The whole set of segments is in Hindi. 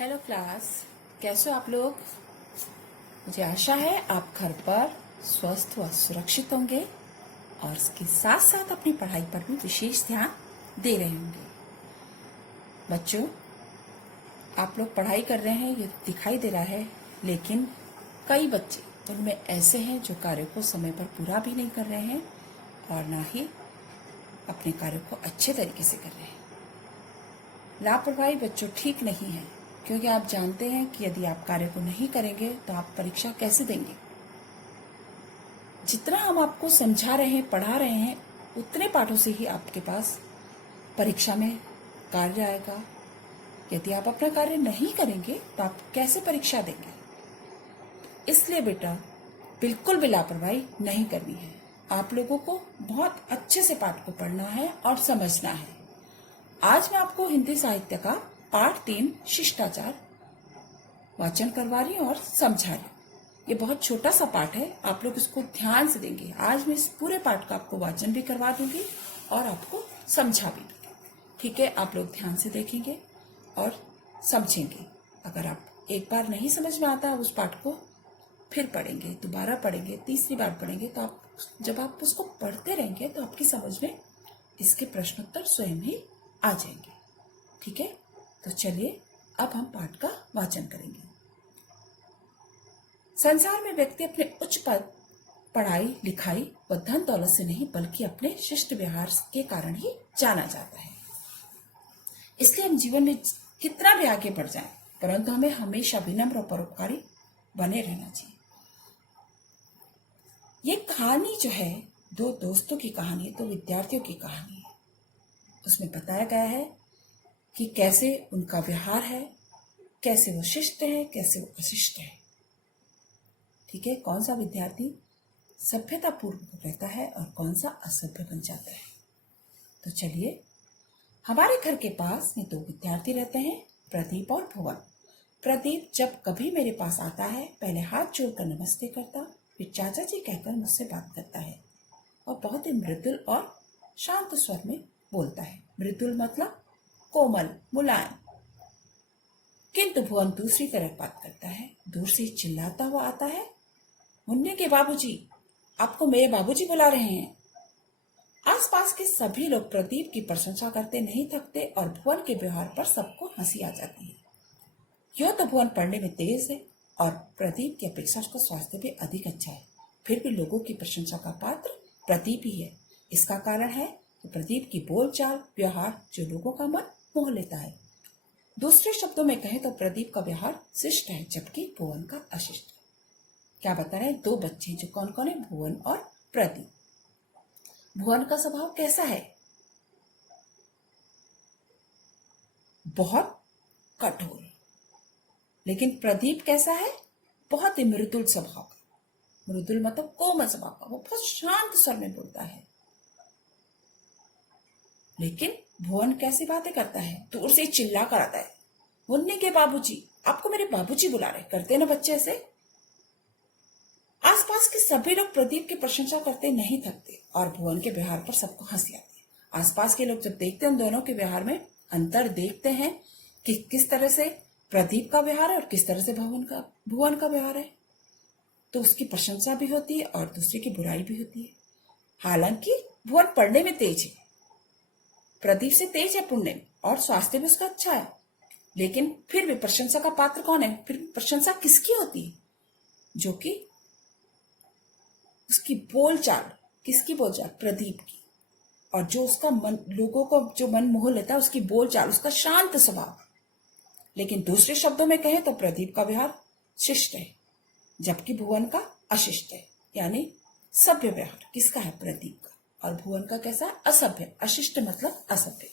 हेलो क्लास, कैसे हो आप लोग। मुझे आशा है आप घर पर स्वस्थ व सुरक्षित होंगे और इसके साथ साथ अपनी पढ़ाई पर भी विशेष ध्यान दे रहे होंगे। बच्चों, आप लोग पढ़ाई कर रहे हैं ये दिखाई दे रहा है, लेकिन कई बच्चे उनमें ऐसे हैं जो कार्य को समय पर पूरा भी नहीं कर रहे हैं और ना ही अपने कार्य को अच्छे तरीके से कर रहे हैं। लापरवाही बच्चों ठीक नहीं है, क्योंकि आप जानते हैं कि यदि आप कार्य को नहीं करेंगे तो आप परीक्षा कैसे देंगे। जितना हम आपको समझा रहे हैं, पढ़ा रहे हैं, उतने पाठों से ही आपके पास परीक्षा में कार्य आएगा। यदि आप अपना कार्य नहीं करेंगे तो आप कैसे परीक्षा देंगे। इसलिए बेटा, बिल्कुल भी लापरवाही नहीं करनी है। आप लोगों को बहुत अच्छे से पाठ को पढ़ना है और समझना है। आज मैं आपको हिंदी साहित्य का पाठ 3 शिष्टाचार वाचन करवा रही हूँ और समझा रही हूँ। ये बहुत छोटा सा पाठ है, आप लोग इसको ध्यान से देंगे। आज मैं इस पूरे पाठ का आपको वाचन भी करवा दूंगी और आपको समझा भी दूंगी। ठीक है, आप लोग ध्यान से देखेंगे और समझेंगे। अगर आप एक बार नहीं समझ में आता, उस पाठ को फिर पढ़ेंगे, दोबारा पढ़ेंगे, तीसरी बार पढ़ेंगे, तो आप जब आप उसको पढ़ते रहेंगे तो आपकी समझ में इसके प्रश्नोत्तर स्वयं ही आ जाएंगे। ठीक है, तो चलिए अब हम पाठ का वाचन करेंगे। संसार में व्यक्ति अपने उच्च पद, पढ़ाई लिखाई व धन दौलत से नहीं, बल्कि अपने शिष्ट व्यवहार के कारण ही जाना जाता है। इसलिए हम जीवन में कितना भी आगे बढ़ जाएं, परंतु हमें हमेशा विनम्र और परोपकारी बने रहना चाहिए। ये कहानी जो है, 2 दोस्तों की कहानी, 2 विद्यार्थियों की कहानी है। उसमें बताया गया है कि कैसे उनका व्यवहार है, कैसे वो शिष्ट है, कैसे वो अशिष्ट है। ठीक है, कौन सा विद्यार्थी सभ्यता पूर्वक रहता है और कौन सा असभ्य बन जाता है। तो चलिए, हमारे घर के पास में 2 विद्यार्थी रहते हैं, प्रदीप और भुवन। प्रदीप जब कभी मेरे पास आता है, पहले हाथ जोड़कर नमस्ते करता, फिर चाचा जी कहकर मुझसे बात करता है और बहुत ही मृदुल और शांत स्वर में बोलता है। मृदुल मतलब कोमल, मुलायम। किंतु भुवन दूसरी तरफ बात करता है, दूर से चिल्लाता हुआ आता है, मुन्ने के बाबूजी, आपको मेरे बाबूजी बुला रहे हैं। आसपास के सभी लोग प्रदीप की प्रशंसा करते नहीं थकते और भुवन के व्यवहार पर सबको हंसी आ जाती है। यह तो भुवन पढ़ने में तेज है और प्रदीप की अपेक्षा उसका स्वास्थ्य भी अधिक अच्छा है, फिर भी लोगों की प्रशंसा का पात्र प्रदीप ही है। इसका कारण है कि प्रदीप की बोलचाल, व्यवहार जो लोगों का मन मोह लेता है। दूसरे शब्दों में कहें तो प्रदीप का व्यवहार शिष्ट है, जबकि भुवन का अशिष्ट है। क्या बता रहे हैं 2 बच्चे, जो कौन कौन है, भुवन और प्रदीप। भुवन का स्वभाव कैसा है, बहुत कठोर। लेकिन प्रदीप कैसा है, बहुत ही मृदुल स्वभाव का। मृदुल मतलब कोमल स्वभाव का, वो बहुत शांत स्वर में बोलता है। लेकिन भुवन कैसी बातें करता है, दूर से चिल्ला कर आता है, मुन्ने के बाबूजी, आपको मेरे बाबूजी बुला रहे। करते ना बच्चे ऐसे। आसपास के सभी लोग प्रदीप की प्रशंसा करते नहीं थकते और भुवन के व्यवहार पर सबको हंसी आती है। आसपास के लोग जब देखते हैं, उन दोनों के व्यवहार में अंतर देखते हैं कि किस तरह से प्रदीप का व्यवहार है और किस तरह से भुवन का व्यवहार है, तो उसकी प्रशंसा भी होती है और दूसरे की बुराई भी होती है। हालांकि भुवन पढ़ने में तेज है, प्रदीप से तेज है पढ़ने में, और स्वास्थ्य भी उसका अच्छा है, लेकिन फिर भी प्रशंसा का पात्र कौन है। फिर प्रशंसा किसकी होती है, जो कि उसकी बोलचाल, किसकी बोलचाल, प्रदीप की। और जो उसका मन, लोगों को जो मन मोह लेता है, उसकी बोलचाल, उसका शांत स्वभाव। लेकिन दूसरे शब्दों में कहें तो प्रदीप का व्यवहार शिष्ट है, जबकि भुवन का अशिष्ट है, यानी सभ्य व्यवहार किसका है, प्रदीप का। और भुवन का कैसा है, असभ्य। अशिष्ट मतलब असभ्य।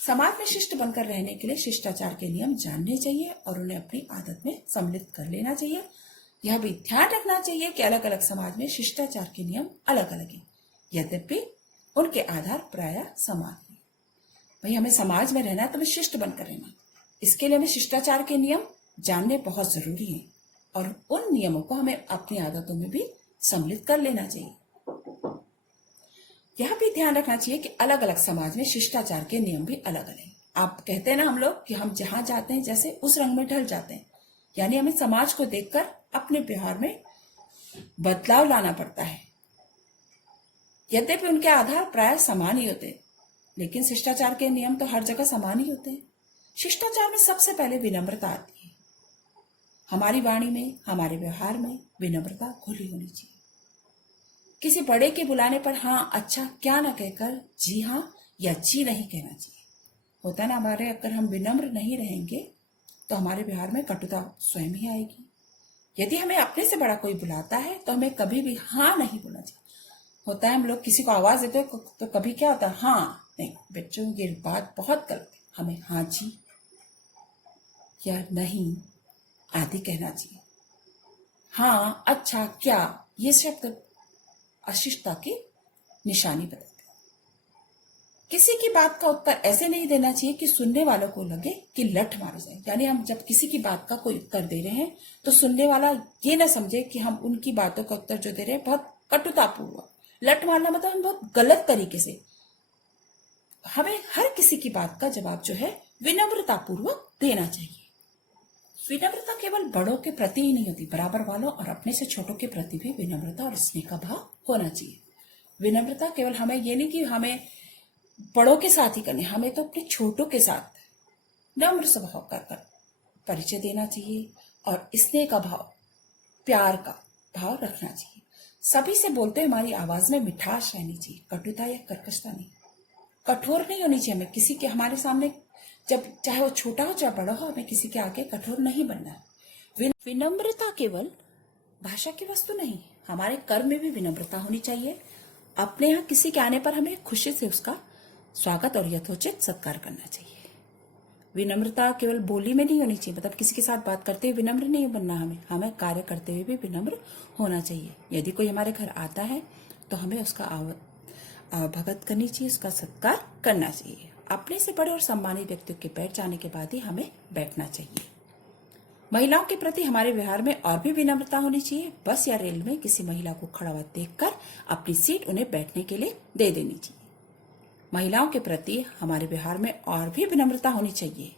समाज में शिष्ट बनकर रहने के लिए शिष्टाचार के नियम जानने चाहिए और उन्हें अपनी आदत में सम्मिलित कर लेना चाहिए। यह भी ध्यान रखना चाहिए कि अलग अलग समाज में शिष्टाचार के नियम अलग अलग हैं, यद्यपि उनके आधार प्रायः समान है। भाई, हमें समाज में रहना है तो हमें शिष्ट बनकर रहना, इसके लिए हमें शिष्टाचार के नियम जानने बहुत जरूरी है और उन नियमों को हमें अपनी आदतों में भी सम्मिलित कर लेना चाहिए। यह भी ध्यान रखना चाहिए कि अलग अलग समाज में शिष्टाचार के नियम भी अलग अलग हैं। आप कहते हैं ना हम लोग कि हम जहां जाते हैं जैसे उस रंग में ढल जाते हैं, यानी हमें समाज को देखकर अपने व्यवहार में बदलाव लाना पड़ता है। यद्यपि उनके आधार प्राय समान ही होते हैं, लेकिन शिष्टाचार के नियम तो हर जगह समान ही होते हैं। शिष्टाचार में सबसे पहले विनम्रता आती है। हमारी वाणी में, हमारे व्यवहार में विनम्रता खुली होनी चाहिए। किसी बड़े के बुलाने पर हाँ अच्छा क्या ना कहकर जी हाँ या जी नहीं कहना चाहिए। होता है ना, हमारे अगर हम विनम्र नहीं रहेंगे तो हमारे व्यवहार में कटुता स्वयं ही आएगी। यदि हमें अपने से बड़ा कोई बुलाता है तो हमें कभी भी हाँ नहीं बोलना चाहिए। होता है हम लोग किसी को आवाज देते हैं तो कभी क्या होता है, हाँ नहीं। बच्चों ये बात बहुत गलत है। हमें हाँ जी या नहीं आदि कहना चाहिए। हाँ अच्छा क्या ये शब्द अशिष्टता की निशानी बताते हैं। किसी की बात का उत्तर ऐसे नहीं देना चाहिए कि सुनने वालों को लगे कि लठ मारे जाए। यानी हम जब किसी की बात का कोई उत्तर दे रहे हैं तो सुनने वाला ये ना समझे कि हम उनकी बातों का उत्तर जो दे रहे हैं बहुत कटुतापूर्वक। लठ मारना मतलब हम बहुत गलत तरीके से। हमें हर किसी की बात का जवाब जो है विनम्रतापूर्वक देना चाहिए। विनम्रता केवल बड़ों के प्रति ही नहीं होती, बराबर वालों और अपने से छोटों के प्रति भी विनम्रता और स्नेह का भाव होना चाहिए। विनम्रता केवल हमें ये नहीं कि हमें बड़ों के साथ ही करनी, हमें तो अपने छोटों के साथ नम्र स्वभाव कर परिचय देना चाहिए और स्नेह का भाव, प्यार का भाव रखना चाहिए। सभी से बोलते हुए हमारी आवाज में मिठास रहनी चाहिए, कटुता या कर्कशता नहीं। कठोर नहीं होनी चाहिए हमें किसी के, हमारे सामने जब चाहे वो छोटा हो चाहे बड़ा हो, हमें किसी के आगे कठोर नहीं बनना है। विनम्रता केवल भाषा की वस्तु नहीं, हमारे कर्म में भी विनम्रता होनी चाहिए। अपने यहाँ किसी के आने पर हमें खुशी से उसका स्वागत और यथोचित सत्कार करना चाहिए। विनम्रता केवल बोली में नहीं होनी चाहिए, मतलब किसी के साथ बात करते हुए विनम्र नहीं बनना, हमें कार्य करते हुए भी विनम्र होना चाहिए। यदि कोई हमारे घर आता है तो हमें उसका भगत करनी चाहिए, उसका सत्कार करना चाहिए। अपने से बड़े और सम्मानित व्यक्तियों के बैठ जाने के बाद ही हमें बैठना चाहिए। महिलाओं के प्रति हमारे व्यवहार में और भी विनम्रता होनी चाहिए। बस या रेल में किसी महिला को खड़ा हुआ देखकर अपनी सीट उन्हें बैठने के लिए दे देनी चाहिए। महिलाओं के प्रति हमारे व्यवहार में और भी विनम्रता होनी चाहिए।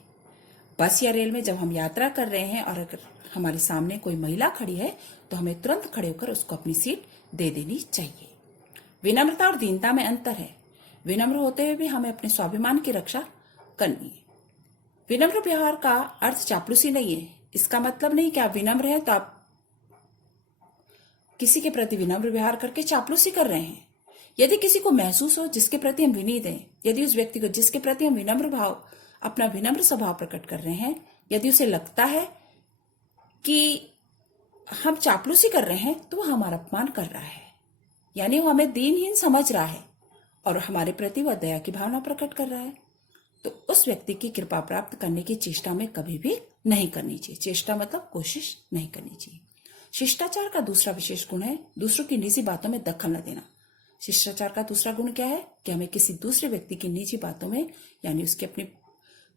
बस या रेल में जब हम यात्रा कर रहे हैं और अगर हमारे सामने कोई महिला खड़ी है तो हमें तुरंत खड़े होकर उसको अपनी सीट दे देनी चाहिए। विनम्रता और दीनता में अंतर है। विनम्र होते हुए भी हमें अपने स्वाभिमान की रक्षा करनी है। विनम्र व्यवहार का अर्थ चापलूसी नहीं है। इसका मतलब नहीं कि आप विनम्र हैं तो आप किसी के प्रति विनम्र व्यवहार करके चापलूसी कर रहे हैं। यदि किसी को महसूस हो जिसके प्रति हम विनीत हैं, यदि उस व्यक्ति को जिसके प्रति हम विनम्र भाव, अपना विनम्र स्वभाव प्रकट कर रहे हैं, यदि उसे लगता है कि हम चापलूसी कर रहे हैं तो वह हमारा अपमान कर रहा है, यानी वो हमें दीनहीन समझ रहा है और हमारे प्रति वह दया की भावना प्रकट कर रहा है, तो उस व्यक्ति की कृपा प्राप्त करने की चेष्टा में कभी भी नहीं करनी चाहिए। चेष्टा मतलब कोशिश नहीं करनी चाहिए। शिष्टाचार का दूसरा विशेष गुण है दूसरों की निजी बातों में दखल न देना। शिष्टाचार का दूसरा गुण क्या है कि हमें किसी दूसरे व्यक्ति की निजी बातों में, यानी उसकी अपनी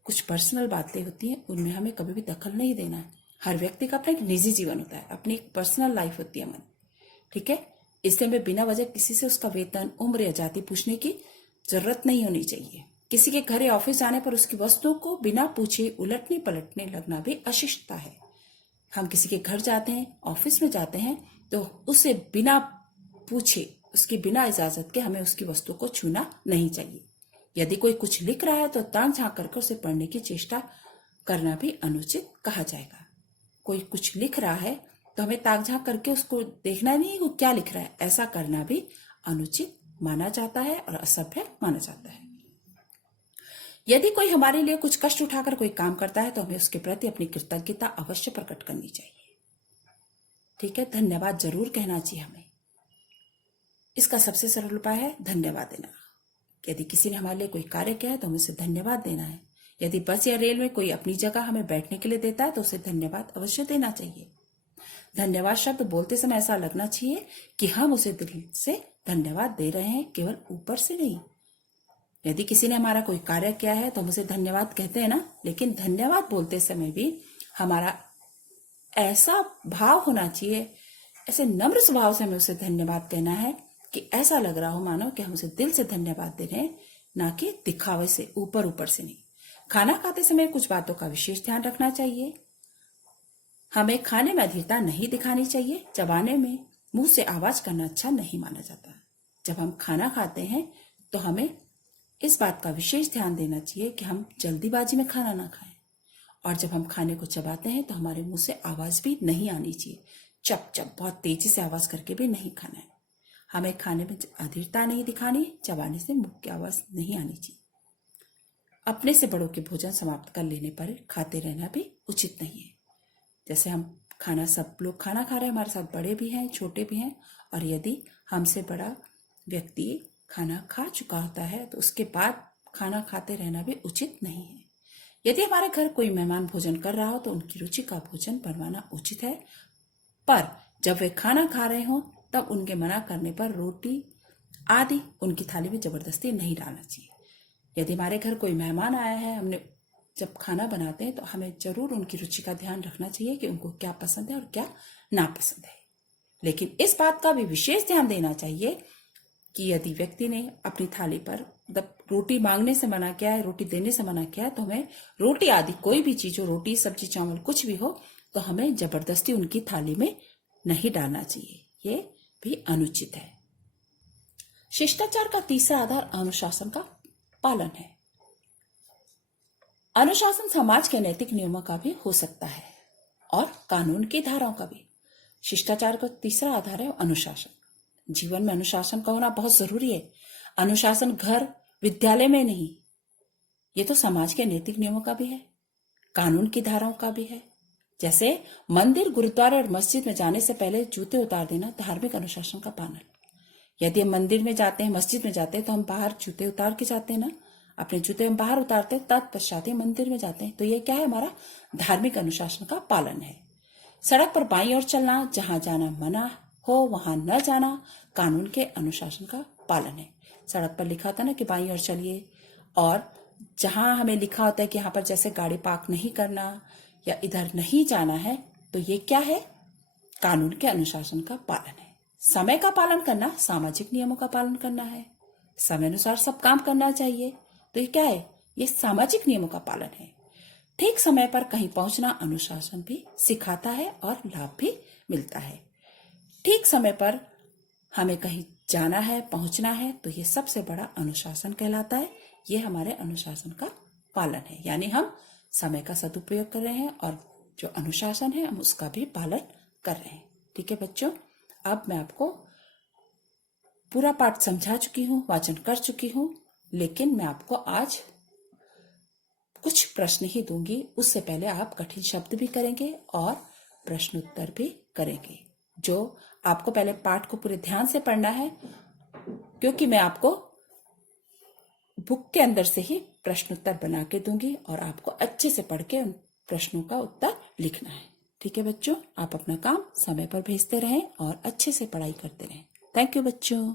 कुछ पर्सनल बातें होती हैं, उनमें हमें कभी भी दखल नहीं देना है। हर व्यक्ति का अपना एक निजी जीवन होता है, अपनी एक पर्सनल लाइफ होती है मन, ठीक है। इसलिए हमें बिना वजह किसी से उसका वेतन, उम्र या जाति पूछने की जरूरत नहीं होनी चाहिए। किसी के घर या ऑफिस जाने पर उसकी वस्तुओं को बिना पूछे उलटने पलटने लगना भी अशिष्टता है। हम किसी के घर जाते हैं, ऑफिस में जाते हैं, तो उसे बिना पूछे, उसकी बिना इजाजत के हमें उसकी वस्तु को छूना नहीं चाहिए। यदि कोई कुछ लिख रहा है तो ताक झांक करके उसे पढ़ने की चेष्टा करना भी अनुचित कहा जाएगा। कोई कुछ लिख रहा है तो हमें ताक झांक करके उसको देखना नहीं वो क्या लिख रहा है, ऐसा करना भी अनुचित माना जाता है और असभ्य माना जाता है। यदि कोई हमारे लिए कुछ कष्ट उठाकर कोई काम करता है तो हमें उसके प्रति अपनी कृतज्ञता अवश्य प्रकट करनी चाहिए, ठीक है। धन्यवाद जरूर कहना चाहिए हमें। इसका सबसे सरल उपाय है धन्यवाद देना। यदि किसी ने हमारे लिए कोई कार्य किया है तो हमें उसे धन्यवाद देना है। यदि बस या रेल में कोई अपनी जगह हमें बैठने के लिए देता है तो उसे धन्यवाद अवश्य देना चाहिए। धन्यवाद शब्द बोलते समय ऐसा लगना चाहिए कि हम उसे दिल से धन्यवाद दे रहे हैं, केवल ऊपर से नहीं। यदि किसी ने हमारा कोई कार्य किया है तो हम उसे धन्यवाद कहते हैं ना, लेकिन धन्यवाद बोलते समय भी हमारा ऐसा भाव होना चाहिए, ऐसे नम्र स्वभाव से हमें उसे धन्यवाद कहना है कि ऐसा लग रहा हो मानो कि हम उसे दिल से धन्यवाद दे रहे हैं, ना कि दिखावे से, ऊपर ऊपर से नहीं। खाना खाते समय कुछ बातों का विशेष ध्यान रखना चाहिए। हमें खाने में अधीरता नहीं दिखानी चाहिए। चबाने में मुंह से आवाज करना अच्छा नहीं माना जाता। जब हम खाना खाते हैं तो हमें इस बात का विशेष ध्यान देना चाहिए कि हम जल्दीबाजी में खाना ना खाएं। और जब हम खाने को चबाते हैं तो हमारे मुंह से आवाज भी नहीं आनी चाहिए। चप चप बहुत तेजी से आवाज करके भी नहीं खाना है। हमें खाने में अधीरता नहीं दिखानी। चबाने से मुंह की आवाज नहीं आनी चाहिए। अपने से बड़ों के भोजन समाप्त कर लेने पर खाते रहना भी उचित नहीं है। जैसे हम खाना, सब लोग खाना खा रहे हैं, हमारे साथ बड़े भी हैं, छोटे भी हैं, और यदि हमसे बड़ा व्यक्ति खाना खा चुका होता है तो उसके बाद खाना खाते रहना भी उचित नहीं है। यदि हमारे घर कोई मेहमान भोजन कर रहा हो तो उनकी रुचि का भोजन बनवाना उचित है, पर जब वे खाना खा रहे हो तब उनके मना करने पर रोटी आदि उनकी थाली में जबरदस्ती नहीं डालना चाहिए। यदि हमारे घर कोई मेहमान आया है, हमने जब खाना बनाते हैं तो हमें जरूर उनकी रुचि का ध्यान रखना चाहिए कि उनको क्या पसंद है और क्या नापसंद है। लेकिन इस बात का भी विशेष ध्यान देना चाहिए कि यदि व्यक्ति ने अपनी थाली पर रोटी मांगने से मना किया है, रोटी देने से मना किया है, तो हमें रोटी आदि कोई भी चीज हो, रोटी सब्जी चावल कुछ भी हो, तो हमें जबरदस्ती उनकी थाली में नहीं डालना चाहिए। ये भी अनुचित है। शिष्टाचार का तीसरा आधार अनुशासन का पालन है। अनुशासन समाज के नैतिक नियमों का भी हो सकता है और कानून की धाराओं का भी। शिष्टाचार का तीसरा आधार है अनुशासन। जीवन में अनुशासन का होना बहुत जरूरी है। अनुशासन घर विद्यालय में नहीं, ये तो समाज के नैतिक नियमों का भी है, कानून की धाराओं का भी है। जैसे मंदिर, गुरुद्वारा और मस्जिद में जाने से पहले जूते उतार देना धार्मिक अनुशासन का पालन। यदि हम मंदिर में जाते हैं, मस्जिद में जाते हैं, तो हम बाहर जूते उतार के जाते हैं ना, अपने जूते हम बाहर उतारते हैं, तत्पश्चात मंदिर में जाते हैं। तो ये क्या है? हमारा धार्मिक अनुशासन का पालन है। सड़क पर बाईं ओर चलना, जहां जाना मना हो वहां न जाना, कानून के अनुशासन का पालन है। सड़क पर लिखा होता है ना कि बाईं ओर चलिए, और जहां हमें लिखा होता है कि यहाँ पर जैसे गाड़ी पार्क नहीं करना या इधर नहीं जाना है, तो ये क्या है? कानून के अनुशासन का पालन है। समय का पालन करना सामाजिक नियमों का पालन करना है। समय अनुसार सब काम करना चाहिए, तो ये क्या है? ये सामाजिक नियमों का पालन है। ठीक समय पर कहीं पहुंचना अनुशासन भी सिखाता है और लाभ भी मिलता है। ठीक समय पर हमें कहीं जाना है, पहुंचना है, तो ये सबसे बड़ा अनुशासन कहलाता है। ये हमारे अनुशासन का पालन है, यानी हम समय का सदुपयोग कर रहे हैं और जो अनुशासन है हम उसका भी पालन कर रहे हैं। ठीक है बच्चों, अब मैं आपको पूरा पाठ समझा चुकी हूँ, वाचन कर चुकी हूँ, लेकिन मैं आपको आज कुछ प्रश्न ही दूंगी। उससे पहले आप कठिन शब्द भी करेंगे और प्रश्न उत्तर भी करेंगे। जो आपको पहले पाठ को पूरे ध्यान से पढ़ना है, क्योंकि मैं आपको बुक के अंदर से ही प्रश्न उत्तर बना के दूंगी और आपको अच्छे से पढ़ के उन प्रश्नों का उत्तर लिखना है। ठीक है बच्चों, आप अपना काम समय पर भेजते रहें और अच्छे से पढ़ाई करते रहें। थैंक यू बच्चों।